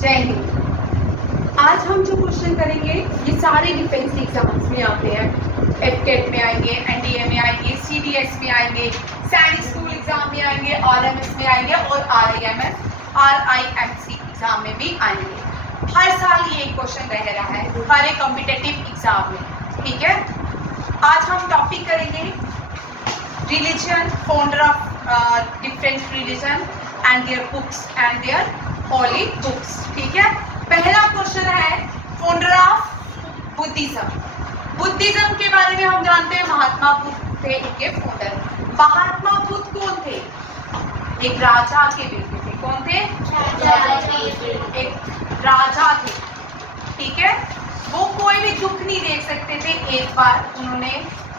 जय हिंद। आज हम जो क्वेश्चन करेंगे ये सारे डिफेंस एग्जाम्स में आते हैं। एफकेट में आएंगे, एनडीए में आएंगे, सीडीएस में आएंगे, सैनिक स्कूल एग्जाम में आएंगे, आरएमएस में आएंगे और आरआईएमसी एग्जाम में भी आएंगे। हर साल ये एक क्वेश्चन रह रहा है हर एक कॉम्पिटिटिव एग्जाम में। ठीक है, आज हम टॉपिक करेंगे religion, founder of different religion and their books and their holy books. ठीक है, पहला क्वेश्चन है फाउंडर ऑफ बुद्धिज्म। बुद्धिज्म के बारे में हम जानते हैं महात्मा बुद्ध थे इनके फाउंडर। महात्मा बुद्ध कौन थे? एक राजा के बेटे थे। कौन थे? एक राजा थे। ठीक है, वो कोई भी दुख नहीं देख सकते थे। एक बार उन्होंने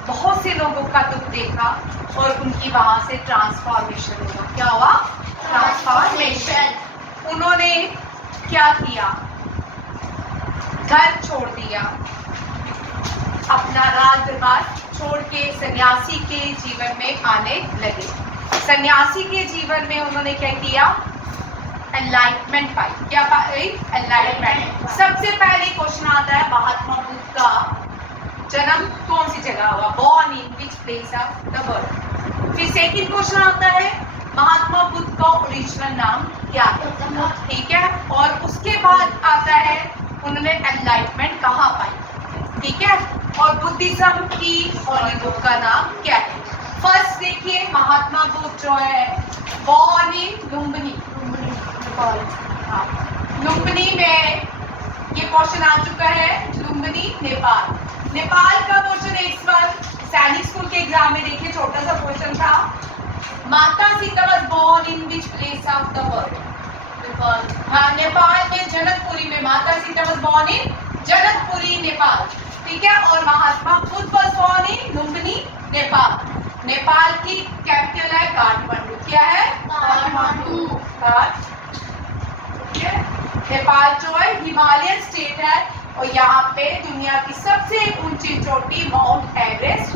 बहुत से लोगों का दुख देखा और उनकी वहां से ट्रांसफॉर्मेशन हुआ। क्या हुआ? ट्रांसफॉर्मेशन। उन्होंने क्या किया? घर छोड़ दिया, अपना राज दरबार छोड़ के सन्यासी के जीवन में आने लगे। सन्यासी के जीवन में उन्होंने क्या किया? एनलाइटमेंट पाई। क्या पाई? एनलाइटमेंट। सबसे पहले क्वेश्चन आता है महात्मा बुद्ध का जन्म कौन सी जगह हुआ? Born in which place of the world. फिर सेकंड क्वेश्चन आता है महात्मा बुद्ध का ओरिजिनल नाम क्या है? ठीक है, और उसके बाद आता है उन्होंने एनलाइटमेंट कहाँ पाई। ठीक है, और बुद्धिज्म की होली बुक का नाम क्या है? फर्स्ट देखिए, महात्मा बुद्ध जो है बॉर्न इन लुम्बिनी। लुम्बिनी में ये क्वेश्चन आ चुका है। लुम्बिनी नेपाल। नेपाल का क्वेश्चन इस बार सैनिक स्कूल के एग्जाम में देखिए, छोटा सा क्वेश्चन था। Mata Sita was born in which place of the world? Nepal. हाँ, नेपाल में जनकपुरी में Mata Sita was born in Janakpuri Nepal. ठीक है, और Mahatma Buddha was born in Lumbini Nepal. Nepal की कैपिटल है काठमांडू। क्या है? काठमांडू। ठीक है, नेपाल जो है हिमालयन स्टेट है और यहाँ पे दुनिया की सबसे ऊंची चोटी माउंट एवरेस्ट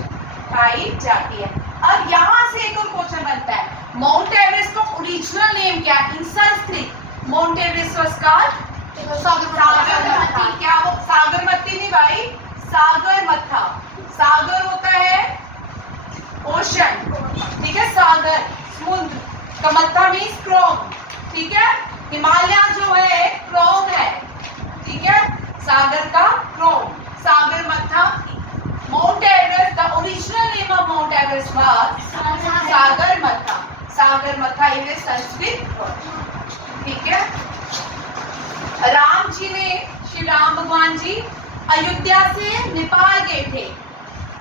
पाई जाती है। अब यहाँ से एक और क्वेश्चन बनता है, माउंट एवरेस्ट का ओरिजिनल नेम क्या है? In Sanskrit Mount Everest was called Sagarmatha. क्या वो सागरमती नहीं भाई, सागरमथा। सागर होता है ओशन, ठीक है, सागर समुद्र का, मत्था मीन्स क्रोम। ठीक है, हिमालय जो है क्रोम है। ठीक है, सागर का क्रोम, Sagarmatha. Mount Everest, the original name of Mount Everest was Sagarmatha. Sagarmatha is a Sanskrit word. ठीक है, राम जी ने, श्री राम भगवान जी अयोध्या से नेपाल गए थे।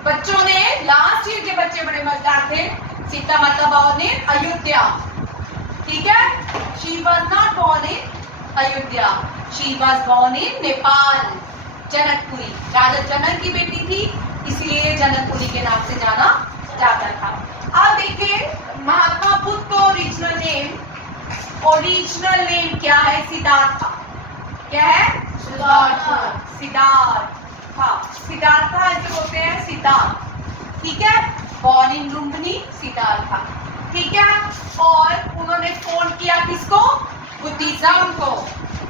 बच्चों ने, लास्ट ईयर के बच्चे बड़े मजेदार थे। सीता माता बोर्न इन अयोध्या। ठीक है, she was not born in Ayodhya, she was born in Nepal, Janakpuri. राजा जनक की बेटी थी, इसलिए जनकपुरी के नाम से जाना जाता था। अब देखिए महात्मा बुद्ध का ओरिजिनल नेम क्या है? सिद्धार्थ। क्या है? सिद्धार्थ ऐसे बोलते हैं, सिद्धार्थ। ठीक है, बॉर्न इन लुम्बिनी, सिद्धार्थ। ठीक है, और उन्होंने फोन किया किसको? बुद्धिज्म को।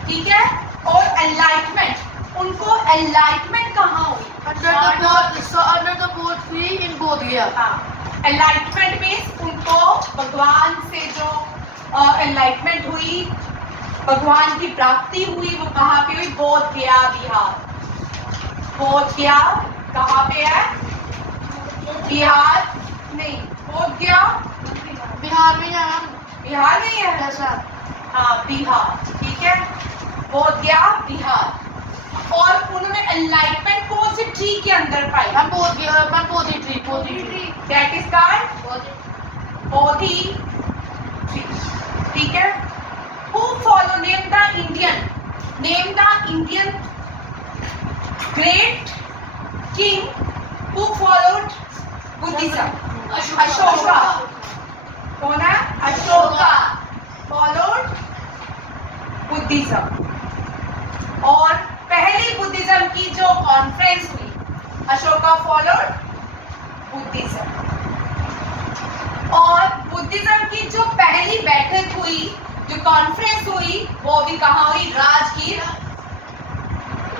ठीक है, और एनलाइटमेंट, उनको एनलाइटमेंट कहाँ हुई? under the boat tree in Bodhgaya. Enlightenment means उनको भगवान से जो एनलाइटमेंट हुई, भगवान की प्राप्ति हुई, वो कहाँ पे हुई? बोध गया बिहार। बोध गया कहाँ पे है? बिहार नहीं, बोध गया बिहार में यहाँ बिहार नहीं है ऐसा। हाँ, बिहार। ठीक है, बोध गया बिहार। और उन्होंने एनलाइटमेंट कौन सी ट्री के अंदर पाई? Bodhi tree. That is called Bodhi tree. ठीक है, who follow name the Indian great king who followed Buddhism? Ashoka. कौन है? Ashoka followed Buddhism. और पहली बुद्धिज्म की जो कॉन्फ्रेंस हुई, अशोका फॉलोड बुद्धिज्म। और बुद्धिज्म की जो पहली बैठक हुई, जो कॉन्फ्रेंस हुई, वो भी कहाँ हुई? राज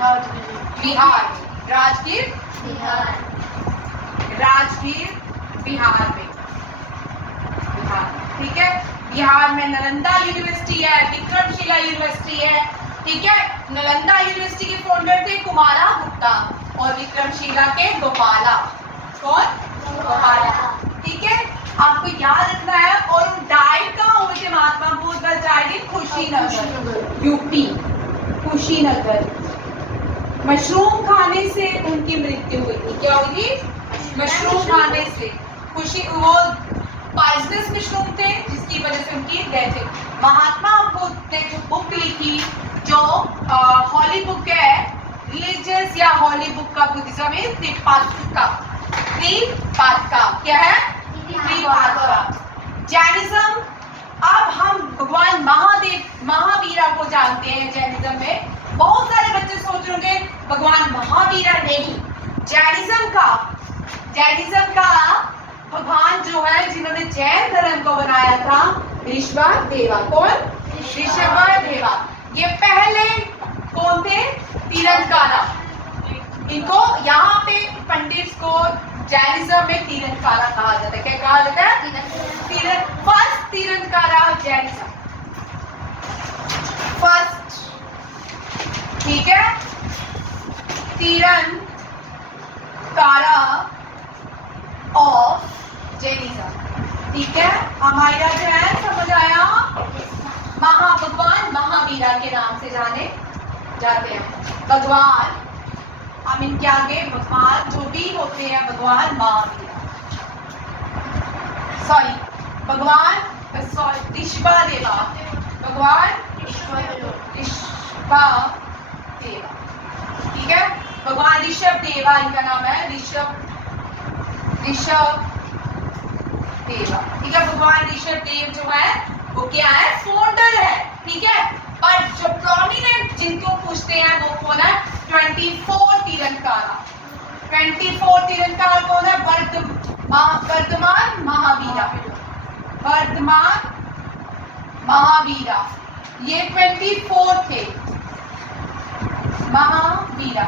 बिहार में। राजगीर राजगीर बिहार में। बिहार, ठीक है। बिहार में नालंदा यूनिवर्सिटी है, विक्रमशिला यूनिवर्सिटी है, ठीक है। नालंदा यूनिवर्सिटी के फाउंडर थे कुमारा गुप्ता और विक्रमशिला के गोपाला। कौन? गोपाला, ठीक है। आपको याद रखना है। और डाइट कहाँ हुए थे महात्मा बुद्ध? डाइट इन कुशीनगर, यूपी, कुशीनगर। मशरूम खाने से उनकी मृत्यु हुई थी। क्या हुई थी? मशरूम खाने से। वो पॉइजनस मशरूम थे जिसकी वजह से उनकी डेथ हुई। महात्मा बुद्ध ने जो बुक लिखी, जो हॉली बुक है, रिलीजियस या हॉली बुक का बुद्धिज्म में त्रिपाठिका। त्रिपाठिका क्या है? त्रिपाठिका। जैनिज्म, अब हम भगवान महावीरा को जानते हैं। जैनिज्म में बहुत सारे बच्चे सोच रहे होंगे भगवान महावीरा नहीं, जैनिज्म का भगवान जो है, जिन्होंने जैन धर्म को बनाया था, ऋषभदेवा। कौन? ऋषभदेवा। ये पहले कौन थे? तीरंकारा। इनको यहाँ पे पंडित को जैनिज्म में तीरंकारा कहा जाता है। क्या कहा जाता है? फर्स्ट तीरंकारा जैनिज्म, फर्स्ट, ठीक है। तीरंकारा ऑफ जैनिज्म, ठीक है। हमारा जैन समझ आया? भगवान महावीरा के नाम से जाने जाते हैं। भगवान, हम इनके आगे भगवान जो भी होते हैं, भगवान महावीरा, सॉरी ऋषभदेवा, भगवान ऋषभदेवा, ठीक है। भगवान ऋषभदेवा इनका नाम है, ऋषभदेवा, ठीक है। भगवान ऋषभदेव जो है वो क्या है? फाउंडर है, ठीक है। पर जो प्रोमिनेंट जिनको पूछते हैं वो कौन है? 24 तीरंकारा। 24 तीरंकारा कौन है? वर्धमान महावीरा, वर्धमान महावीरा, ये 24 थे महावीरा,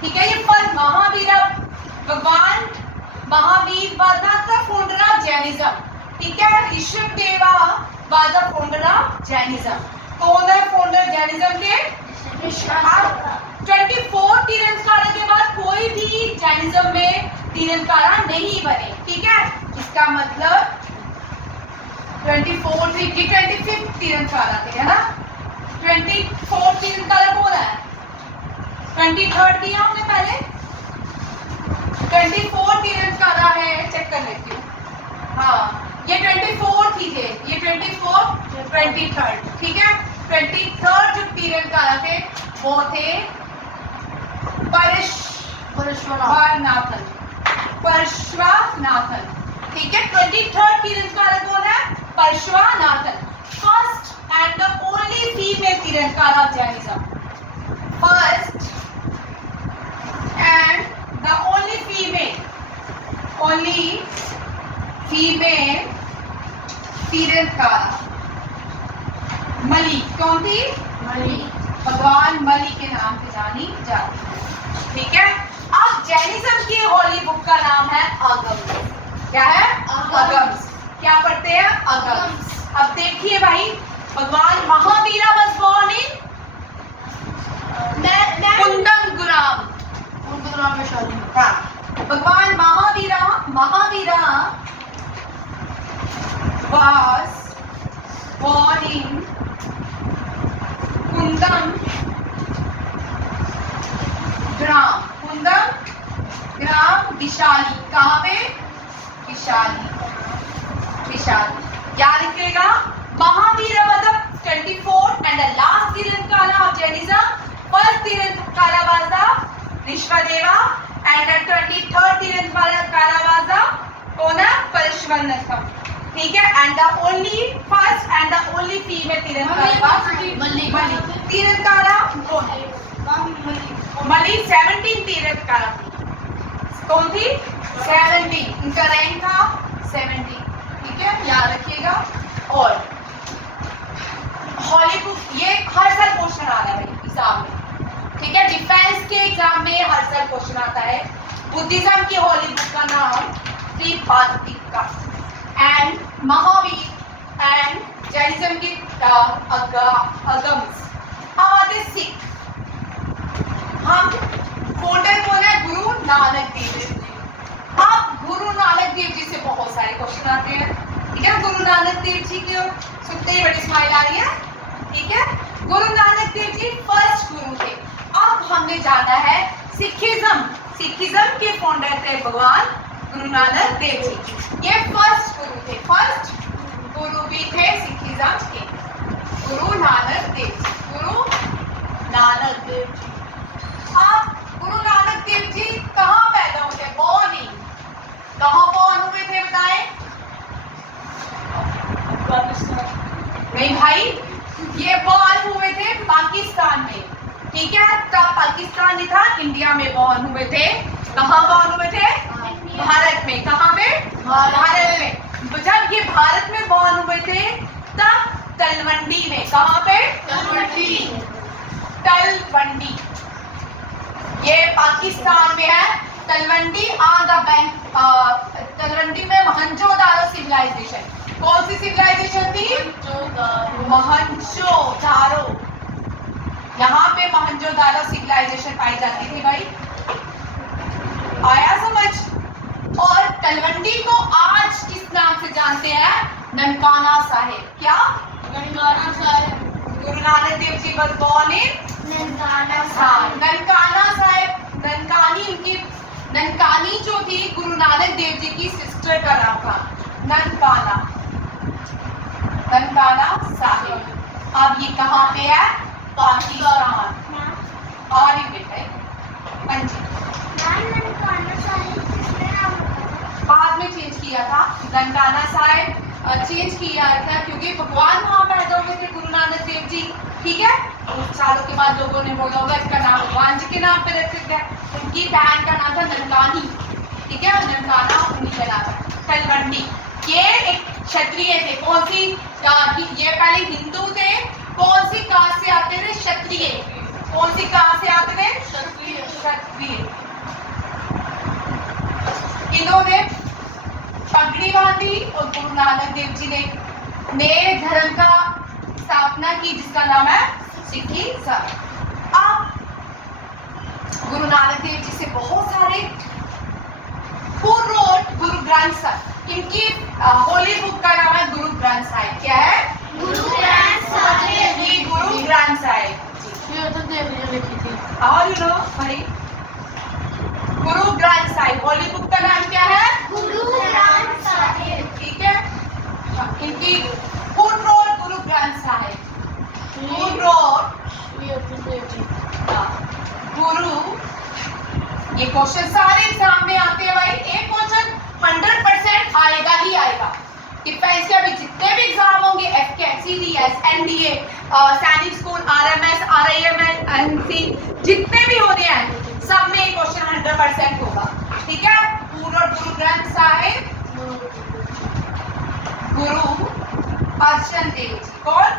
ठीक है। ये पर Mahavira, Bhagwan Mahavir was the founder of Jainism, ठीक है। Rishabhdeva was the founder of Jainism. कौन है फाउंडर जैनिज्म के? 24 तीरंकारा के बाद कोई भी जैनिज्म में तीरंकारा नहीं बने, ठीक है। इसका मतलब 25 तीरंकारा थे, है ना। 24 तीरंकारा कौन है? 23rd दिया हमने पहले। 24 तीरंकारा है, चेक कर लेती हूँ। हाँ, ये 24 ही थे, ये 23rd, ठीक है। 23rd जो तीरंकारा थे वो थे परश्वानाथन, ठीक है। 23rd तीरंकारा कौन है? Parshvanath. First and the only female Tirthankara Jainism, first and the only female Tirthankara Malli. कौन थी? भगवान मली के नाम से जानी जाती है, ठीक है। अब जैनिज्म की हॉली बुक का नाम है अगम्स। क्या है? अगम्स। क्या पढ़ते हैं? अगम्स। अब देखिए भाई, भगवान महावीरा वाज बोर्न इन कुंदनग्राम में शादी। हाँ, भगवान Mahavira was born in कुंदनग्राम Vishali. कहाँ पे? विशाली। याद रखिएगा, महावीरा मतलब 24 and the last तीरंकारा of Jainism. First तीरंकारा was the Rishvadeva and the 23rd तीरंकारा was the कौन है? परश्वानाथन, ठीक है। And the only first and the only female Tirthankara Tirthankara कौन है? मली 17 तीरंकारा कौन थी? 17, इनका रैंक था 17, ठीक है, याद रखिएगा। और हॉली बुक, ये हर साल क्वेश्चन आ रहा है भाई एग्जाम में, ठीक है। डिफेंस के एग्जाम में हर साल क्वेश्चन आता है। बुद्धिज्म की होली बुक का नाम त्रिपातिका एंड महावीर एंड जैनिज्म की अगम्स। अब आते सिख। हम फाउंडर कौन है? गुरु नानक देव जी। अब गुरु नानक देव जी से बहुत सारे क्वेश्चन आते हैं, ठीक है। गुरु नानक देव जी को सुनते ही बड़ी स्माइल आ रही है, ठीक है। गुरु नानक देव जी फर्स्ट गुरु थे। अब हमने जाना है सिखिज्म। सिखिज्म के फाउंडर थे भगवान गुरु नानक देव जी। ये फर्स्ट गुरु थे, फर्स्ट गुरु भी थे सिखिज्म के, गुरु नानक देव जी। गुरु नानक देव जी। अब गुरु नानक देव जी कहाँ पैदा हुए थे? बॉर्न कहाँ बॉर्न हुए थे बताएं? नहीं भाई, ये बॉर्न हुए थे पाकिस्तान में, ठीक है। तब पाकिस्तान नहीं था, इंडिया में बॉर्न हुए थे। कहाँ बॉर्न हुए थे? भारत में। कहाँ पे? भारत में। जब ये भारत में बॉर्न हुए थे तब तलवंडी में। कहाँ पे? तलवंडी। ये पाकिस्तान में है। Talwandi on the bank. Talwandi में मोहनजोदारो सिविलाइजेशन। कौन सी सिविलाइजेशन थी? मोहनजोदारो। यहाँ पे मोहनजोदारो सिविलाइजेशन पाई जाती थी भाई, आया समझ? और तलवंडी को आज किस नाम से जानते हैं? ननकाना साहिब। क्या? ननकाना साहिब। गुरु नानक देव जी was born in Nankana Nankana Sahib. ननकानी उनकी, ननकानी जो थी गुरु नानक देव जी की सिस्टर का नाम था, ननकाना, ननकाना साहिब। अब ये कहाँ पे है? पाकिस्तान। और ही बेटा पंजी बाद में चेंज किया था, ननकाना साहिब चेंज किया था क्योंकि भगवान वहाँ पैदा हुए थे गुरु नानक देव जी, ठीक है। कुछ सालों के बाद लोगों ने बोला होगा इसका नाम भगवान जी के नाम पे रख सकते हैं। उनकी बहन का नाम था ननकानी, ठीक है। ननकाना उन्हीं का नाम था। तलवंडी ये एक क्षत्रिय थे। कौन सी? ये पहले हिंदू थे। कौन सी कास्ट से आते थे? क्षत्रिय। कौन सी कास्ट से आते थे? क्षत्रिय। इन्होंने पगड़ी बांधी और गुरु नानक देव जी ने नए धर्म का स्थापना की जिसका नाम है सिखिज्म। अब गुरु नानक देव जी से बहुत सारे गुरु ग्रंथ साहिब। इनकी होली बुक का नाम है गुरु ग्रंथ साहिब। क्या है? गुरु ग्रंथ साहिब। ये गुरु ग्रंथ साहिब। ये तो देवी ने लिखी थी। और यू नो भाई, गुरु ग्रंथ साहिब होली बुक का नाम क्या है? गुरु ग्रंथ साहिब, ठीक है। इनकी full road Guru Granth Sahib. Full road ये तो देवी। गुरु। ये क्वेश्चन सारे एग्जाम में आते हैं भाई। एक क्वेश्चन 100% आएगा ही आएगा। डिफेंस के अभी जितने भी एग्जाम होंगे, FCDS, NDA, सैनिक स्कूल, RMS, RIMS, NC, जितने भी होने हैं सब में एक क्वेश्चन 100% होगा, ठीक है। पूरा गुरु ग्रंथ साहिब गुरु अर्जन देव जी। कौन?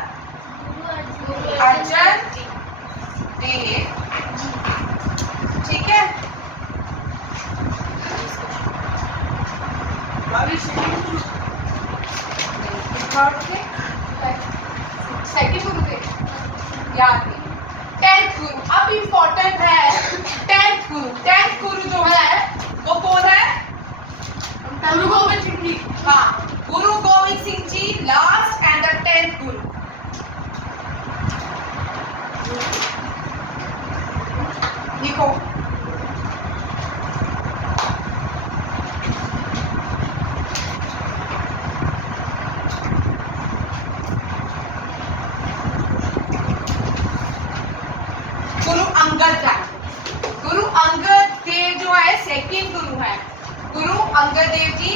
अर्जन देव, ठीक है। सेकंड गुरु थे, याद नहीं। 10th गुरु। अब इम्पोर्टेंट है 10th गुरु। 10th गुरु जो है वो कौन है? गुरु गोविंद सिंह जी। हाँ, गुरु Govind Singh ji last and the 10th गुरु। देखो गुरु अंगद है। गुरु अंगद देव जो है सेकंड गुरु है। गुरु अंगद देव जी,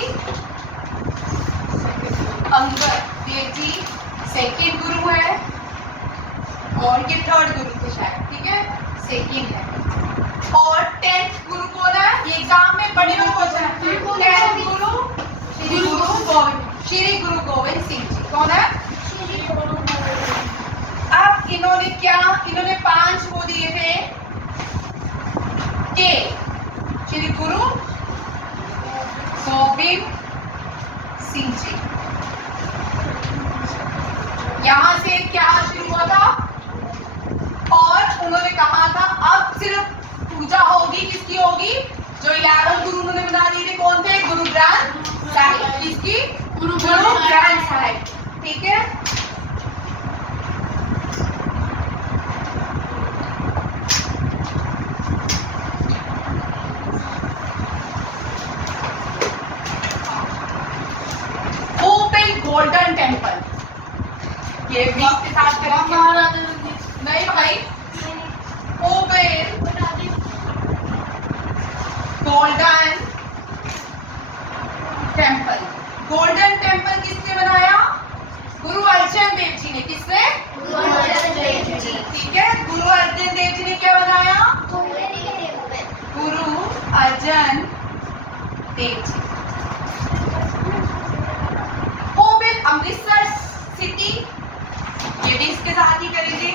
अंगद देव जी सेकंड गुरु है और ये थर्ड गुरु थे शायद, ठीक है। सेकंड है। और 10th गुरु कौन है? ये एग्जाम में बड़े बड़े क्वेश्चन है। 10th गुरु श्री गुरु गोविंद सिंह जी। कौन है? अब इन्होंने क्या? इन्होंने 5 वो दिए थे देव जी। होबिल अमृतसर सिटी, ये भी इसके साथ ही करेंगे।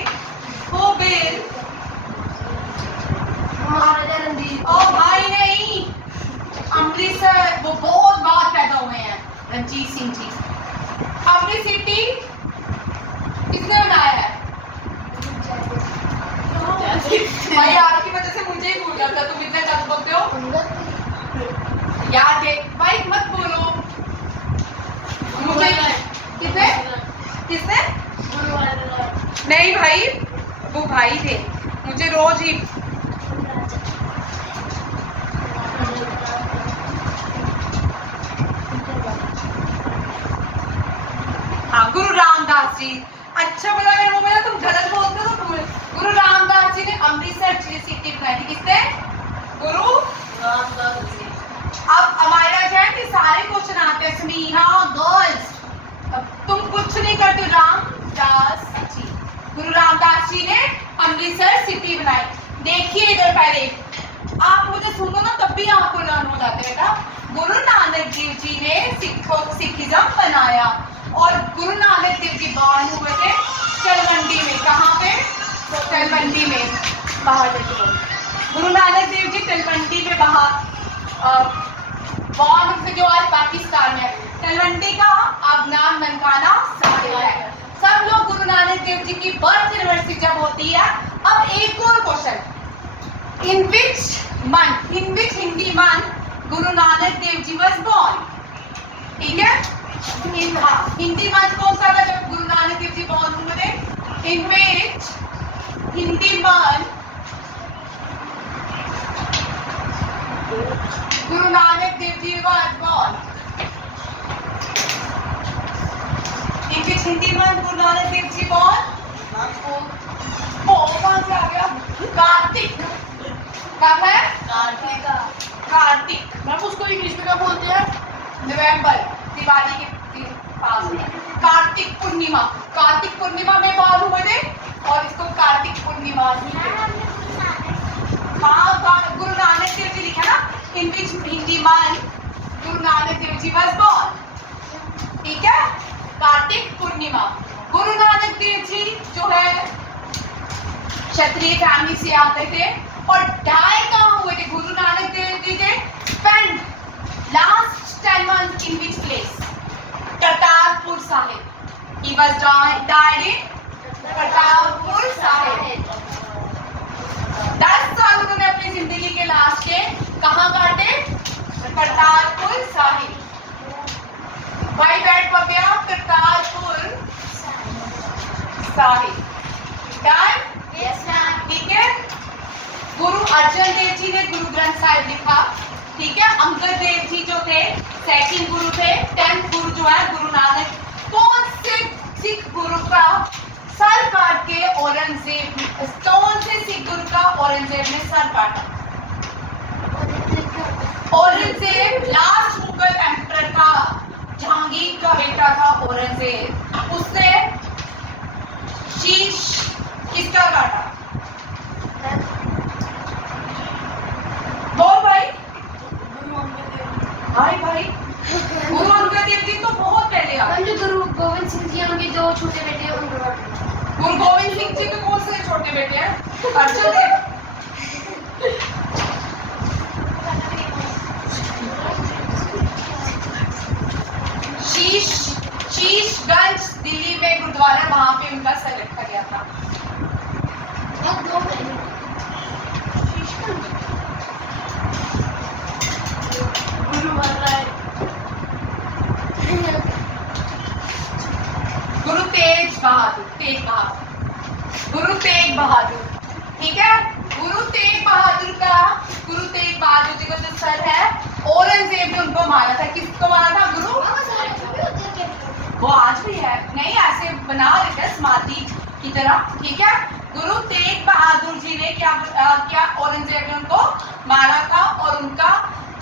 होबिल महाराजा रणजीत। ओ भाई नहीं, अमृतसर वो बहुत बार पैदा हुए हैं, रणजीत सिंह जी। अपनी सिटी किसने बनाया है? भाई आपकी वजह से मुझे ही भूल जाता, तुम इतने कम बोलते हो। याद है भाई, मत बोलो मुझे। किसने किसने? नहीं भाई, वो भाई थे, मुझे रोज ही। हाँ, गुरु रामदास जी। अच्छा बोला मेरे मुंह में, तुम गलत बोलते हो तो गुरु रामदास जी ने अमृतसर सिटी बनाई थी। किसने? गुरु रामदास जी। अब हमारा क्या है कि सारे क्वेश्चन आते हैं स्नेहा गर्ल्स, अब तुम कुछ नहीं करते। रामदास जी, गुरु रामदास जी ने अमृतसर सिटी बनाई। देखिए इधर, पहले आप मुझे सुनो ना तब भी आपको लर्न हो जाते बेटा। गुरु नानक देव जी ने सिखिज्म बनाया और गुरु नानक देव जी बॉर्न हुए थे तलवंडी में। कहाँ पे? तलवंडी में। बाहर देखो, गुरु नानक देव जी तलवंडी में बॉर्न से, जो आज पाकिस्तान में। तलवंडी का अब नाम ननकाना साहिब है। सब लोग गुरु नानक देव जी की बर्थ एनिवर्सरी जब होती है। अब एक और question, in which Hindi month Guru Nanak Dev ji was born? ठीक है, हिंदी मंथ कौन सा था जब गुरु नानक देव जी बॉर्न हुए थे? इन which Hindi month Guru Nanak Dev ji was born? In which Hindi month Guru Nanak Dev ji born? कहाँ से आ गया? कार्तिक। कब है? कार्तिक। मैम उसको इंग्लिश में क्या बोलते हैं? नवंबर, दिवाली के पास में। कार्तिक पूर्णिमा, कार्तिक पूर्णिमा में बॉर्न हुए थे और इसको कार्तिक पूर्णिमा। हाँ, गुरु नानक देव जी लिखा ना, इन which Hindi month Guru Nanak Dev ji was born. ठीक है, कार्तिक पूर्णिमा। गुरु नानक देव जी जो है क्षत्रिय फैमिली से आते थे और डाई कहाँ हुए थे? गुरु नानक देव जी ने spend last 10 months in which place? Kartarpur Sahib. He was died in Kartarpur Sahib. 10 साल उन्होंने अपनी जिंदगी के लास्ट के कहाँ काटे? करतारपुर साहिब। भाई बैठ पा गया, Kartarpur Sahib. Done? Yes ma'am. ठीक है। गुरु अर्जन देव जी ने गुरु ग्रंथ साहिब लिखा। ठीक है, अंगद देव जी जो थे सेकंड गुरु थे। 10th गुरु जो है गुरु नानक। कौन से सिख गुरु का सर काट के औरंगजेब, कौन से सिख गुरु का औरंगजेब ने सर काटा? औरंगजेब लास्ट मुगल एम्परर का, जहांगीर का बेटा था औरंगजेब। उसने शीश किसका काटा? बोल भाई। भाई गुरु अंगद देव जी तो बहुत पहले आ गए। जो गुरु गोविंद सिंह जी उनके जो छोटे बेटे हैं उनको काटा। गुरु गोविंद सिंह जी के कौन से छोटे बेटे हैं? अर्जन देव। शीशगंज दिल्ली में गुरुद्वारा, वहां पे उनका सर रखा गया था। गुरु तेग बहादुर। गुरु तेग बहादुर। ठीक है, गुरु तेग बहादुर जी का जो सर है औरंगजेब ने उनको मारा था। किसको मारा था? गुरु, वो आज भी है, नहीं ऐसे बना देते हैं समाधि की तरह। ठीक है, गुरु तेग बहादुर जी ने क्या औरंगजेब ने उनको मारा था और उनका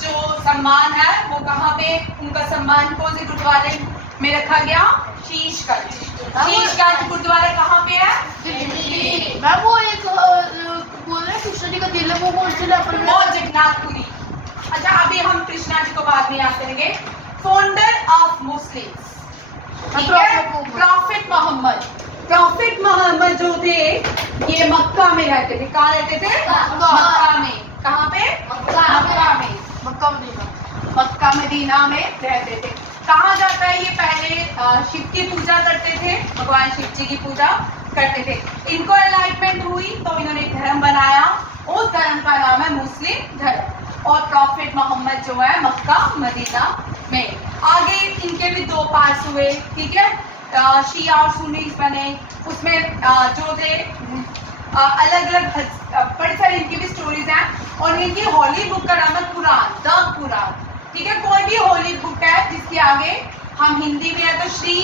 जो सम्मान है वो कहाँ पे, उनका सम्मान कौन से गुरुद्वारे में रखा गया? शीशगंज गुरुद्वारा कहाँ पे है? दिल्ली। मैं वो एक बोल रहे कृष्ण जी का दिल है, वो कौन से लेवल में? वो जगन्नाथपुरी। अच्छा अभी हम कृष्णा जी को बाद में याद करेंगे। फाउंडर ऑफ मुस्लिम्स, ठीक है, प्रॉफिट मोहम्मद। प्रॉफिट मोहम्मद जो थे ये मक्का में रहते थे। कहाँ रहते थे? मक्का में। कहाँ पे? मक्का में। मक्का मदीना में रहते थे। कहा जाता है ये पहले शिव की पूजा करते थे, भगवान शिव जी की पूजा करते थे। इनको एनलाइटमेंट हुई तो इन्होंने एक धर्म बनाया, उस धर्म का नाम है मुस्लिम धर्म। और प्रॉफिट मोहम्मद जो है मक्का मदीना में। आगे इनके भी दो पार्ट्स हुए, ठीक है, शिया और सुन्नी बने। उसमें जो थे अलग अलग बड़ी सारी इनकी भी स्टोरीज हैं। और इनकी हॉली बुक का नाम है कुरान, द कुरान, ठीक है। कोई भी हॉली बुक है जिसके आगे हम हिंदी में है तो श्री,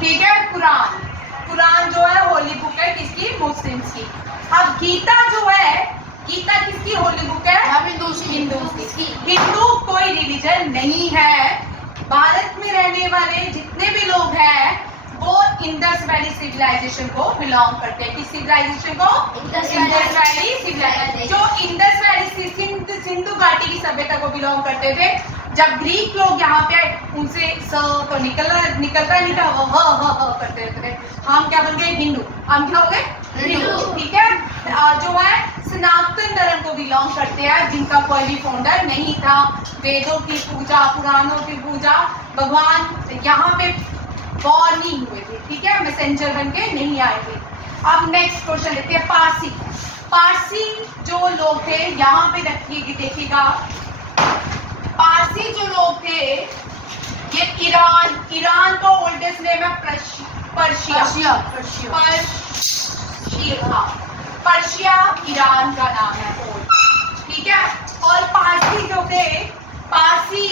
ठीक है, कुरान। कुरान जो है हॉली बुक है किसकी? मुस्लिम्स की। अब गीता जो है, गीता किसकी हॉली बुक है? हिंदू की। हिंदू कोई रिलीजन नहीं है। भारत में रहने वाले जितने भी लोग हैं वो इंडस वैली सिविलाइजेशन को बिलोंग करते हैं। किस सिविलाइजेशन को? Indus valley civilisation. जो इंडस वैली सिंधु घाटी की सभ्यता को बिलोंग करते थे। जब ग्रीक लोग यहाँ पे आए उनसे स तो निकलता नहीं था, वो ह करते रहते थे। हम क्या बन गए? हिंदू। हम क्या हो गए? हिंदू, ठीक है। जो है सनातन धर्म को बिलोंग करते हैं, जिनका कोई भी फाउंडर नहीं था। वेदों की पूजा, पुराणों की पूजा, भगवान यहाँ पे वॉर नहीं हुए थे, ठीक है, मैसेंजर बन के नहीं आए थे। अब नेक्स्ट क्वेश्चन लेते हैं, पारसी। पारसी जो लोग थे यहाँ पे देखिएगा, पारसी जो लोग थे ये ईरान का ओल्डेस्ट नेम है पर्शिया। पर्शिया ईरान का नाम है ओल्ड, ठीक है। और पारसी जो थे, पारसी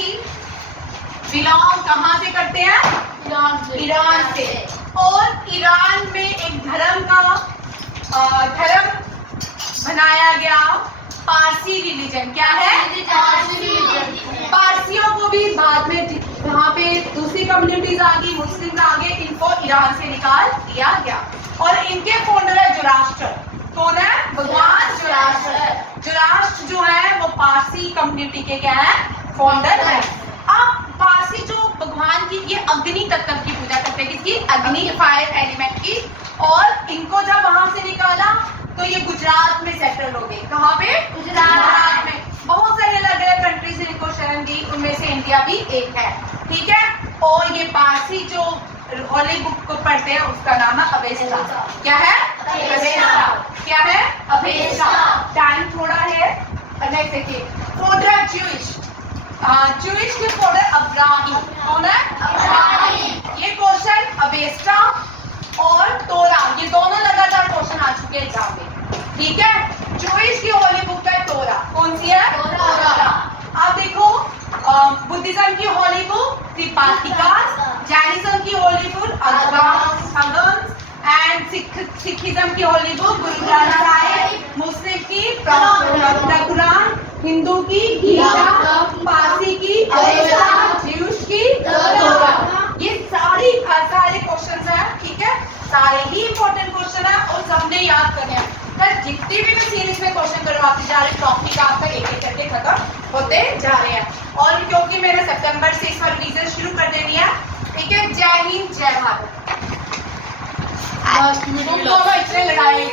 बिलोंग कहाँ से करते हैं? ईरान से। और ईरान में एक धर्म बनाया गया, पारसी रिलीजन। क्या है? पारसियों को भी बाद में जहाँ पे दूसरी कम्युनिटीज आ गई, मुस्लिम आ गए, इनको ईरान से निकाल दिया गया। और इनके फाउंडर है जुराष्ट्र। कौन है? भगवान जुराष्ट्र। जुराष्ट्र जो है वो पारसी कम्युनिटी के क्या है? फाउंडर है। अब पारसी जो भगवान की ये अग्नि तत्व की पूजा करते हैं, किसकी? अग्नि, फायर एलिमेंट की। और इनको जब वहां से निकाला तो ये गुजरात में सेटल हो गए। कहाँ पे? गुजरात में। बहुत सारे अलग अलग कंट्रीज ने इनको शरण दी, उनमें से इंडिया भी एक है, ठीक है। और ये पारसी जो हॉली बुक को पढ़ते हैं उसका नाम है अवेस्टा। क्या है? अवेस्टा। क्या है? अवेस्टा। टाइम थोड़ा है। नेक्स्ट देखिए, फाउंडर ज्यूइश के फाउंडर अब्राहिम। कौन है? अब्राहिम। ये क्वेश्चन अवेस्टा और तोरा, ये दोनों लगातार क्वेश्चन आ चुके हैं एग्जाम में, ठीक है। ज्यूइश की होली बुक है तोरा। कौन सी है? तोरा। आप देखो, बुद्धिज्म की होली बुक त्रिपातिका, जैनिज्म की होली बुक अगम्स एंड सिखिज्म की होली बुक गुरु ग्रंथ साहिब, मुस्लिम की कुरान, हिंदू की गीता, पारसी की अवेस्टा, ज्यूइश की तोरा। ये सारे क्वेश्चंस हैं, ठीक है, सारे ही इंपॉर्टेंट क्वेश्चन है और सबने याद करने हैं। सर जितनी भी मैं सीरीज में क्वेश्चन करवाते जा रहे टॉपिक आपका एक एक करके खत्म होते जा रहे हैं। और क्योंकि मैंने सितंबर से इस बार रिवीजन शुरू कर देनी है, ठीक है। जय हिंद, जय भारत। तुम दोनों इतने लड़ाई